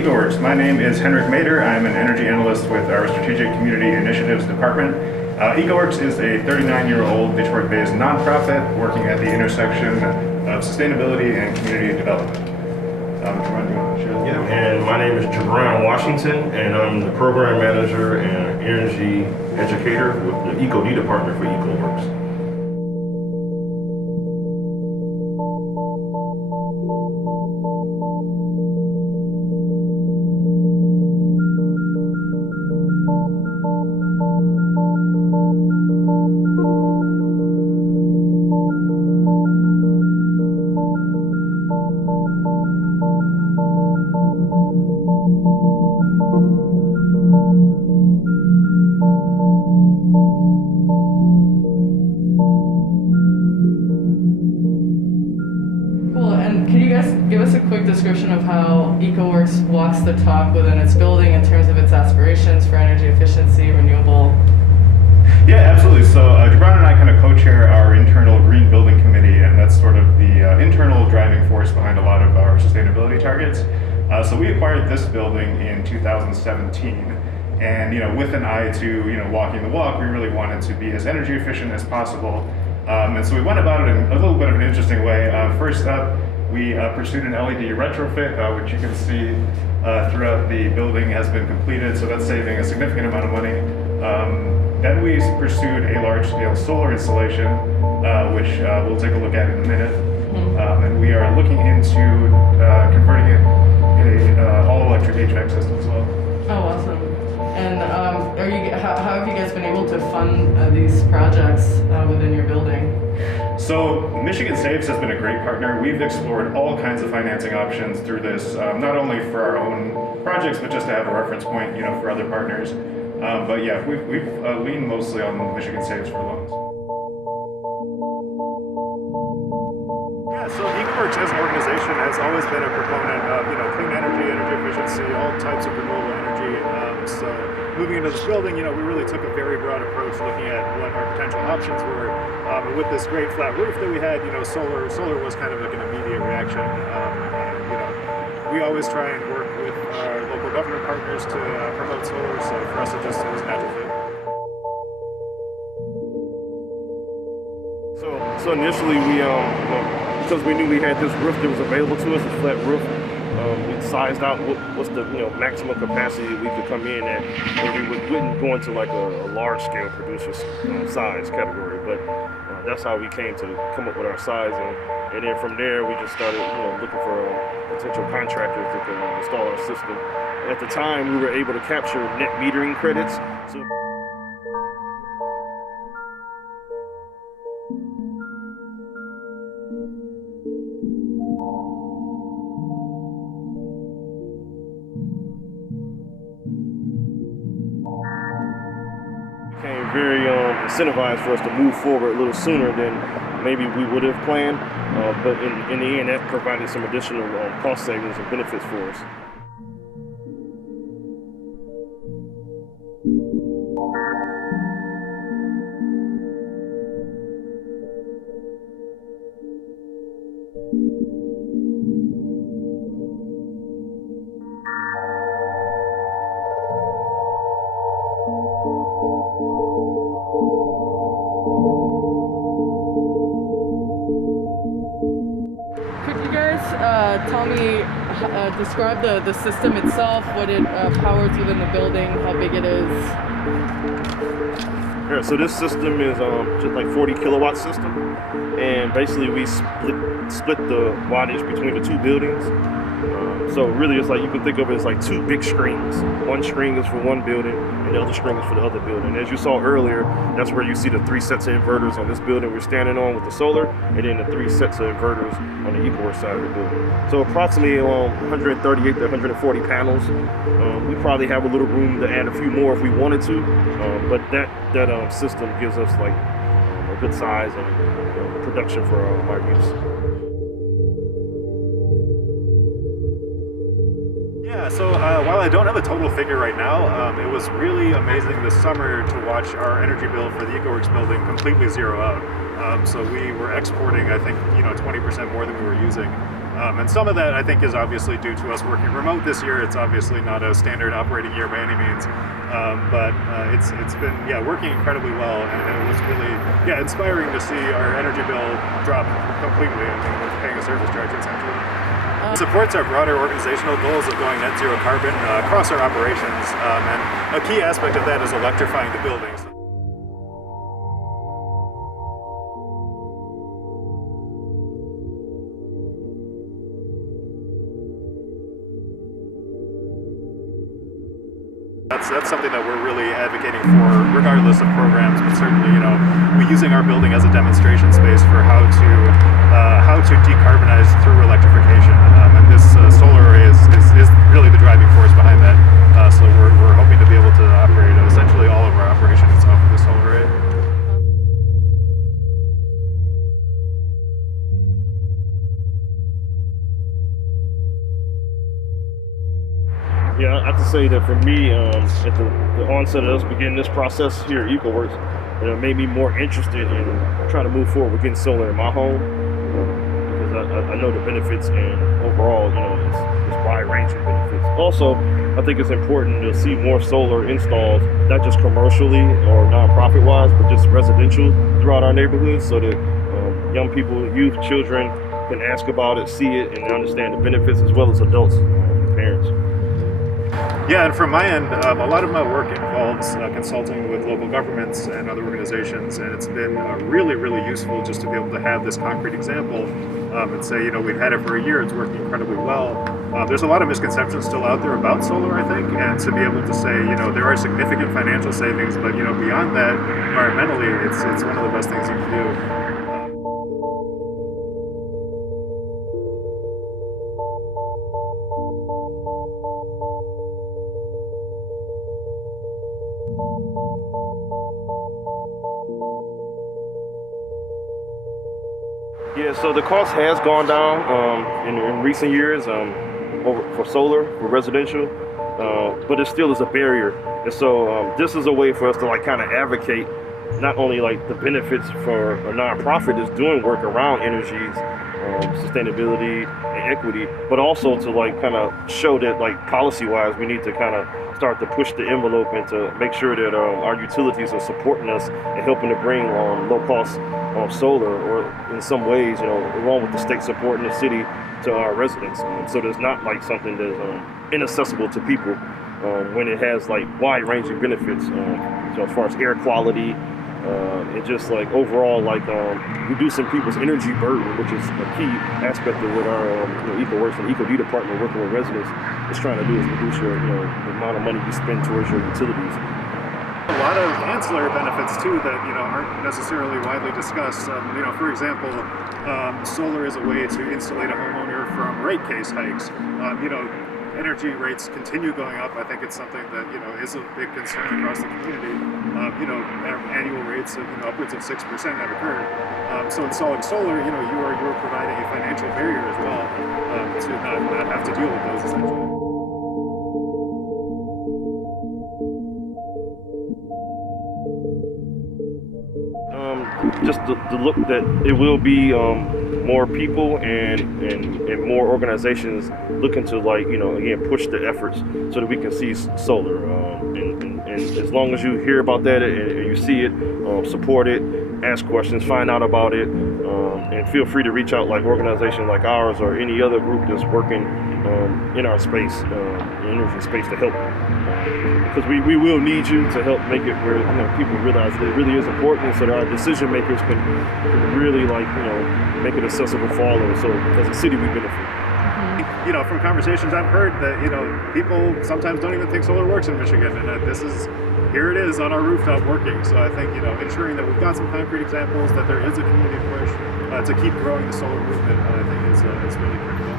EcoWorks. My name is Henrik. I'm an energy analyst with our Strategic Community Initiatives Department. EcoWorks is a 39-year-old Detroit-based nonprofit working at the intersection of sustainability and community development. Gibran, do you want to share? Yeah, and my name is Gibran Washington, and I'm the program manager and energy educator with the EcoD department for EcoWorks. Give us a quick description of how EcoWorks walks the talk within its building in terms of its aspirations for energy efficiency, renewable. Yeah, absolutely. So Gibran and I kind of co-chair our internal Green Building Committee, and that's sort of the internal driving force behind a lot of our sustainability targets. So we acquired this building in 2017, and with an eye to walking the walk, we really wanted to be as energy efficient as possible. And so we went about it in a little bit of an interesting way. First up, we pursued an LED retrofit, which you can see throughout the building has been completed, so that's saving a significant amount of money. Then we pursued a large-scale solar installation, which we'll take a look at in a minute. And we are looking into converting it a all-electric HVAC system as well. Oh, awesome. And how have you guys been able to fund these projects within your building? So Michigan Saves has been a great partner. We've explored all kinds of financing options through this, not only for our own projects, but just to have a reference point, for other partners. But yeah, we've leaned mostly on Michigan Saves for loans. Yeah, so EcoWorks as an organization has always been a proponent of clean energy, energy efficiency, all types of renewable energy. So moving into this building, we really took a very broad approach looking at what our potential options were. And with this great flat roof that we had, solar was kind of like an immediate reaction. And we always try and work with our local government partners to promote solar. So for us, it was a natural fit. So initially we because we knew we had this roof that was available to us, a flat roof. We sized out what's the maximum capacity we could come in at, and we wouldn't go into like a large scale producer size category, but that's how we came to come up with our size, and then from there we just started looking for potential contractors that could install our system. At the time, we were able to capture net metering credits. So became very incentivized for us to move forward a little sooner than maybe we would have planned, but in the end that provided some additional cost savings and benefits for us. Tell me, describe the system itself, what it powers within the building, how big it is. Yeah, so this system is just like 40 kilowatt system, and basically we split the wattage between the two buildings. So really it's like, you can think of it as like two big screens. One screen is for one building and the other screen is for the other building. As you saw earlier, that's where you see the 3 sets of inverters on this building we're standing on with the solar, and then the 3 sets of inverters on the EcoWorks side of the building. So approximately 138 to 140 panels. We probably have a little room to add a few more if we wanted to, but that system gives us like a good size and production for our use. Yeah, so while I don't have a total figure right now, it was really amazing this summer to watch our energy bill for the EcoWorks building completely zero out. So we were exporting, I think, 20% more than we were using. And some of that I think is obviously due to us working remote this year. It's obviously not a standard operating year by any means, but it's been working incredibly well, and it was really inspiring to see our energy bill drop completely. I mean, we're paying a service charge essentially. It supports our broader organizational goals of going net zero carbon across our operations, and a key aspect of that is electrifying the buildings. That's something that we're really advocating for, regardless of programs. But certainly, we're using our building as a demonstration space for how to decarbonize through electrification. And this solar array is really the driving force behind that. So we're hoping to be able to operate essentially all of our operations off of the solar array. Yeah, I have to say that for me, at the onset of us beginning this process here at EcoWorks, it made me more interested in trying to move forward with getting solar in my home, because I know the benefits, and overall, it's wide-ranging benefits. Also, I think it's important to see more solar installs, not just commercially or nonprofit-wise, but just residential throughout our neighborhoods, so that young people, youth, children can ask about it, see it, and understand the benefits, as well as adults, parents. Yeah, and from my end, a lot of my work involves consulting with local governments and other organizations, and it's been really, really useful just to be able to have this concrete example and say, we've had it for a year, it's working incredibly well. There's a lot of misconceptions still out there about solar, I think, and to be able to say, there are significant financial savings, but beyond that, environmentally, it's one of the best things you can do. Yeah, so the cost has gone down in recent years for solar, for residential, but it still is a barrier. And so this is a way for us to kind of advocate not only the benefits for a nonprofit that's doing work around energy, sustainability, and equity, but also to kind of show that policy-wise we need to kind of start to push the envelope and to make sure that our utilities are supporting us and helping to bring low-cost solar, or in some ways, along with the state supporting the city, to our residents. So there's not something that's inaccessible to people when it has wide-ranging benefits. So as far as air quality, and just overall reducing people's energy burden, which is a key aspect of what our EcoWorks and EcoD department working with residents is trying to do, is reduce the amount of money you spend towards your utilities. A lot of ancillary benefits too that aren't necessarily widely discussed. For example, solar is a way to insulate a homeowner from rate case hikes. Energy rates continue going up. I think it's something that is a big concern across the community. Annual rates of upwards of 6% have occurred. So installing solar, you are providing a financial barrier as well to not have to deal with those essentially. Just the look that it will be more people and more organizations looking to again push the efforts so that we can see solar, and as long as you hear about that and you see it, support it, ask questions, find out about it, and feel free to reach out organizations like ours or any other group that's working in our space, energy space, to help. Because we will need you to help make it where people realize that it really is important, so that our decision makers can really make it accessible for all of us. So as a city, we benefit. From conversations I've heard that people sometimes don't even think solar works in Michigan, and that here it is on our rooftop working. So I think ensuring that we've got some concrete examples, that there is a community push to keep growing the solar movement, I think is really critical.